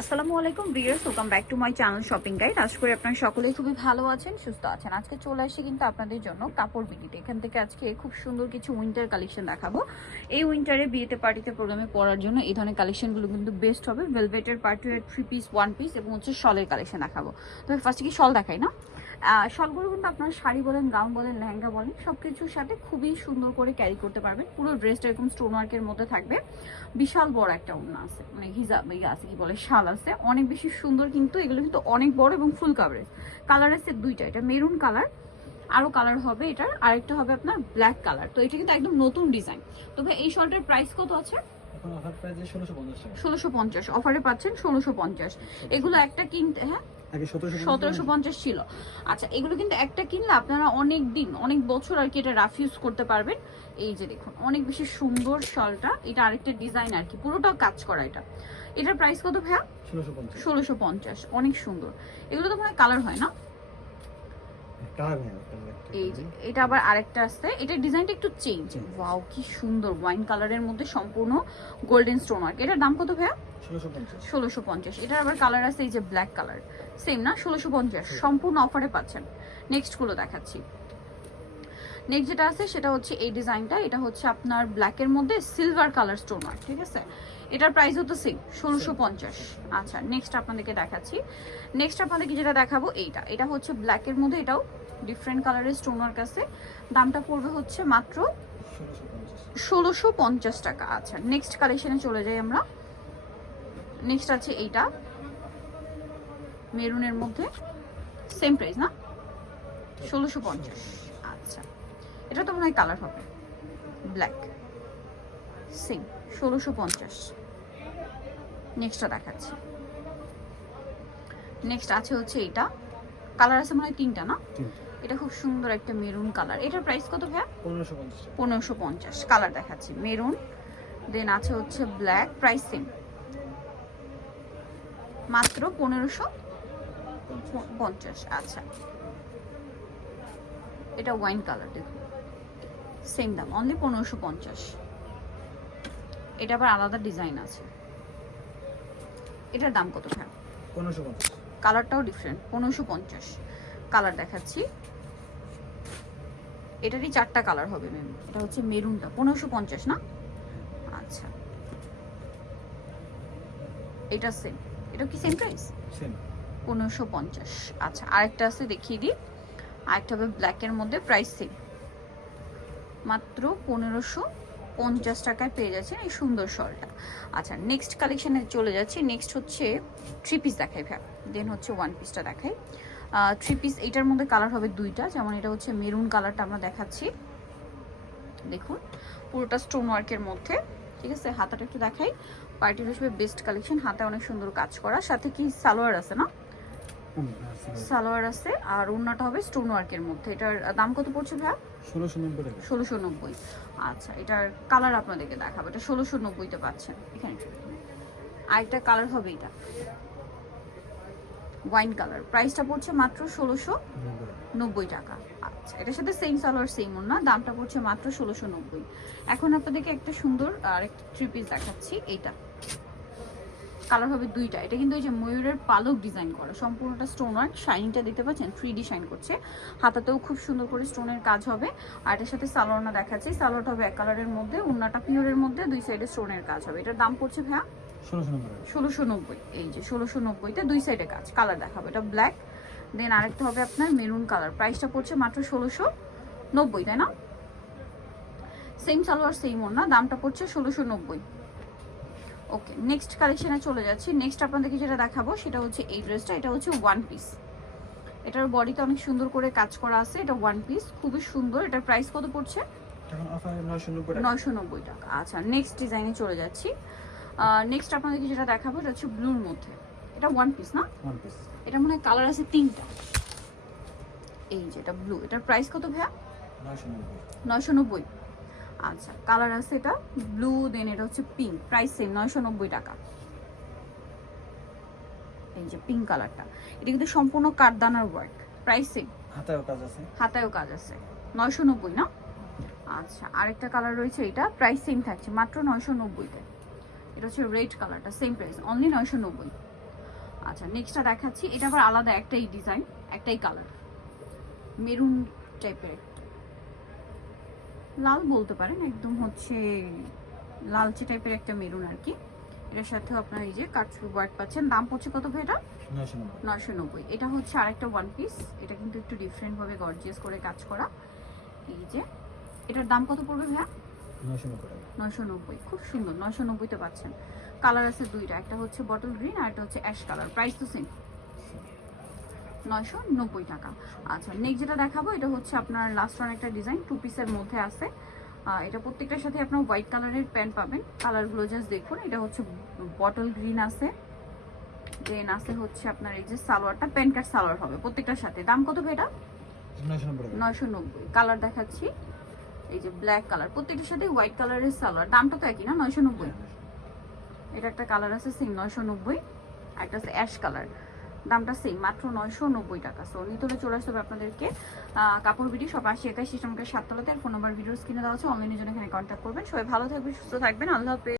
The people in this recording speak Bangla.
আসসালামু আলাইকুম viewers, welcome back to my channel shopping guide. আশা করি আপনারা সকলেই খুবই ভালো আছেন, সুস্থ আছেন। আজকে চলে আসি কিন্তু আপনাদের জন্য কাপড় বিডিতে। এখান থেকে আজকে খুব সুন্দর কিছু উইন্টার কালেকশন দেখাবো। এই উইন্টারে বিয়েতে, পার্টিতে, প্রোগ্রামে পরার জন্য এই ধরনের কালেকশনগুলো কিন্তু বেস্ট হবে। ভেলভেটের পার্টি ওয়্যার 3 পিস, 1 পিস এবং হচ্ছে শলের কালেকশন দেখাবো। তবে ফার্স্টে কি শল দেখাই না? শলগুলো কিন্তু আপনারা শাড়ি বলেন, গাউন বলেন, লেহেঙ্গা বলেন, সব কিছুর সাথে খুবই সুন্দর করে ক্যারি করতে পারবেন। পুরো ড্রেসটা এরকম স্টোন ওয়ার্কের মধ্যে থাকবে। বিশাল বড় একটা ওড়না আছে, মানে হিজাব আছে কি বলে, শাল আছে, অনেক বেশি সুন্দর। কিন্তু এগুলো কিন্তু অনেক বড় এবং ফুল কাভারেজ। কালার আছে দুইটা, এটা মেরুন কালার, আরো কালার হবে এটার, আরেকটা হবে আপনার ব্ল্যাক কালার। তো এটা কিন্তু একদম নতুন ডিজাইন। তবে এই শলটার প্রাইস কত আছে? 1650 অফারে পাচ্ছেন 1650। এগুলো একটা কিনতে, হ্যাঁ 1750 ছিল। আচ্ছা, এগুলো কিন্তু একটা কিনলে আপনারা অনেক দিন, অনেক বছর আর কি এটা রাফ ইউজ করতে পারবেন। এই যে দেখুন, অনেক বেশি সুন্দর শলটা। এটা আরেকটা ডিজাইন আর কি, পুরোটাও কাজ করা। এটার প্রাইস কত ভাইয়া? 1650। অনেক সুন্দর। এগুলো তো মানে কালার হয় না? এই যে এটা আবার আরেকটা আছে, এটার ডিজাইনটা একটু চেঞ্জ। ওয়াও, কি সুন্দর ওয়াইন কালারের মধ্যে সম্পূর্ণ গোল্ডেন স্টোন ওয়ার্ক। এটার দাম কত ভাইয়া? 1650। এটার আবার কালার আছে এই যে ব্ল্যাক কালার, সেম না? 1650 সম্পূর্ণ অফারে পাচ্ছেন। নেক্সট গুলো দেখাচ্ছি। নেক্সট যেটা আছে সেটা হচ্ছে এই ডিজাইনটা। এটা হচ্ছে আপনার ব্ল্যাকের মধ্যে সিলভার কালার স্টোন ওয়ার্ক, ঠিক আছে? এটার প্রাইস হতো সেম 1650। আচ্ছা, নেক্সট আপনাদেরকে দেখাচ্ছি। নেক্সট আপনাদেরকে যেটা দেখাবো এইটা, এটা হচ্ছে ব্ল্যাকের মধ্যে, এটাও ডিফারেন্ট কালারের স্টোন ওয়ার্ক আছে। দামটা পড়বে হচ্ছে মাত্র 1650 টাকা। আচ্ছা, নেক্সট কালেকশনে চলে যাই আমরা। নেক্সট আছে এইটা মেরুনের মধ্যে, সেম প্রাইস না? 1650। আচ্ছা, এটা তো মনে হয় কালার হবে ব্ল্যাক, সেম 1650। নেক্সটটা দেখাচ্ছি। নেক্সট আছে হচ্ছে এইটা, কালার আছে মনে হয় তিনটা না? এটা খুব সুন্দর একটা মেরুন কালার। এটার প্রাইস কত ভাইয়া? 1550। কালার দেখাচ্ছি, মেরুন, দেন আছে হচ্ছে ব্ল্যাক, প্রাইস সেম মাত্র 1550। আচ্ছা, এটা ওয়াইন কালার, দেখুন সেম দাম, অনলি 1550। এটা আবার আলাদা ডিজাইন আছে। এটার দাম কত ভাইয়া? 1550। কালারটাও ডিফারেন্ট, 1550। কালার দেখাচ্ছি, এটারই 4টা কালার হবে ম্যাম। এটা হচ্ছে মেরুনটা, 1550 না? আচ্ছা, এটা সেম, এটা কি সেম প্রাইস? সেম 1550। আচ্ছা, আরেকটা আছে দেখিয়ে দিই। আরেকটা হবে ব্ল্যাকের মধ্যে, প্রাইস সেম মাত্র 1550 টাকায় পেয়ে যাচ্ছেন এই সুন্দর শলটা। আচ্ছা, নেক্সট কালেকশনে চলে যাচ্ছি। নেক্সট হচ্ছে 3 পিস দেখাই ভাই, দেন হচ্ছে 1 পিসটা দেখাই। 3 পিস, এইটার মধ্যে কালার হবে দুইটা। যেমন এটা হচ্ছে মেরুন কালারটা আমরা দেখাচ্ছি, দেখুন পুরোটা স্টোন ওয়ার্কের মধ্যে, ঠিক আছে? হাতাটা একটু দেখাই, পার্টির হিসেবে বেস্ট কালেকশন। হাতে অনেক সুন্দর কাজ করা, সাথে কি সালোয়ার আছে না? সালোয়ার আছে, আর ওড়নাটা হবে স্টোন ওয়ার্কের মধ্যে। এটার দাম কত পড়ছে ভাইয়া? 1690 টাকা। 1690। আচ্ছা, এটার কালার আপনাদেরকে দেখাবো। এটা 1690-তে পাচ্ছেন। এখানে আরেকটা কালার হবে, এটা ওয়াইন কালার, প্রাইসটা পড়ছে মাত্র 1690 টাকা। আচ্ছা, এটার সাথে সেম সালোয়ার, সেম ওড়না, দামটা পড়ছে মাত্র 1690। এখন আপনাদেরকে একটা সুন্দর আর একটা 3 পিস দেখাচ্ছি। এইটা কালার হবে দুইটা। এটা কিন্তু ওই যে ময়ূরের পালক ডিজাইন করা, সম্পূর্ণটা স্টোন ওয়ার্ক। শাইনিংটা দেখতে পাচ্ছেন, 3D শাইন করছে। হাতাতেও খুব সুন্দর করে স্টোনের কাজ হবে। আর এটার সাথে সালোয়ারটা দেখাচ্ছি। সালোয়ারটা হবে এক কালারের মধ্যে, ওড়নাটা পিওরের মধ্যে, দুই সাইডে স্টোনের কাজ হবে। এটার দাম পড়ছে ভাইয়া 1690। এই যে 1690-তে দুই সাইডে কাজ। কালার দেখাবো, এটা ব্ল্যাক, দেন আরেকটা হবে আপনার মেরুন কালার। প্রাইসটা পড়ছে মাত্র 1690, তাই না? সেম সালোয়ার, সেম ওড়না, দামটা পড়ছে 1690। ওকে, নেক্সট কালেকশনে চলে যাচ্ছি। নেক্সট আপনাদেরকে যেটা দেখাবো সেটা হচ্ছে এই ড্রেসটা। এটা হচ্ছে 1 পিস, এটার বডিতে অনেক সুন্দর করে কাজ করা আছে। এটা 1 পিস, খুবই সুন্দর। এটার প্রাইস কত পড়ছে? এখন অফারে 990 টাকা। 990 টাকা। আচ্ছা, নেক্সট ডিজাইনে চলে যাচ্ছি। নেক্সট আপনাদেরকে যেটা দেখাবো এটা হচ্ছে ব্লুর মধ্যে। এটা 1 পিস না? 1 পিস। এটা মনে হয় কালার আছে 3টা। এই যে এটা ব্লু, এটার প্রাইস কত ভাইয়া? 990। 990। আচ্ছা, কালার আছে এটা ব্লু, দেন এটা হচ্ছে পিঙ্ক, প্রাইস সেম 990 টাকা। এই যে পিঙ্ক কালারটা, এটা কিন্তু সম্পূর্ণ কাঠদানার ওয়ার্ক, প্রাইস সেম। হাতায়ও কাজ আছে। হাতায়ও কাজ আছে, 990 না? আচ্ছা, আরেকটা কালার রয়েছে, এটা প্রাইস সেম থাকছে মাত্র 990-তে। এটা হচ্ছে রেড কালারটা, সেম প্রাইস, অনলি 990। আচ্ছা নেক্সটটা দেখাচ্ছি, এটা আবার আলাদা একটাই ডিজাইন, একটাই কালার, মেরুন টাইপের, লাল বলতে পারেন, একদম হচ্ছে লালচে টাইপের একটা মেরুন আর কি। এটার সাথে আপনার এই যে কাটছু ওয়ার্ক পাচ্ছেন। দাম পড়ছে কত ভাই এটা? 990। 990। এটা হচ্ছে আরেকটা ওয়ান পিস, এটা কিন্তু একটু ডিফারেন্ট ভাবে গর্জিয়াস করে কাজ করা। এই যে এটার দাম কত পড়বে ভাইয়া? 990 টাকা। 990, খুব সুন্দর। 990 তে পাচ্ছেন। কালার আছে দুইটা, একটা হচ্ছে বটল গ্রিন আর একটা হচ্ছে অ্যাশ কালার। প্রাইস তো সেম, 990 টাকা। আচ্ছা নেক্সট যেটা দেখাবো এটা হচ্ছে আপনার লাস্ট ওয়ান একটা ডিজাইন, টু পিসের মধ্যে আছে। এটা প্রত্যেকটার সাথে আপনার হোয়াইট কালারের প্যান্ট পাবেন। কালারগুলো জাস্ট দেখুন, এটা হচ্ছে বটল গ্রিন আছে, দেন আছে হচ্ছে আপনার এই যে সালোয়ারটা প্যান্ট কাট সালোয়ার হবে প্রত্যেকটার সাথে। দাম কত ভাই এটা? 990 টাকা। 990। কালার দেখাচ্ছি, এই যে ব্ল্যাক কালার, প্রত্যেকটার সাথে হোয়াইট কালারের সালোয়ার। দামটা তো একই না, 990। এটা একটা কালার আছে সেম 990, আর একটা আছে অ্যাশ কালার, দামটা সেম, মাত্র 990 টাকা। সো নিতলে চলে আসতে হবে আপনাদেরকে কাপড় বিডি সব 80 81 সিস্টেমকে 7 তলাতে। আর ফোন নাম্বার ভিডিওস কিনে দেওয়া আছে, অনলাইনের জন্য এখানে কন্ট্যাক্ট করবেন। সবাই ভালো থাকবেন, সুস্থ থাকবেন, আল্লাহ হাফেজ।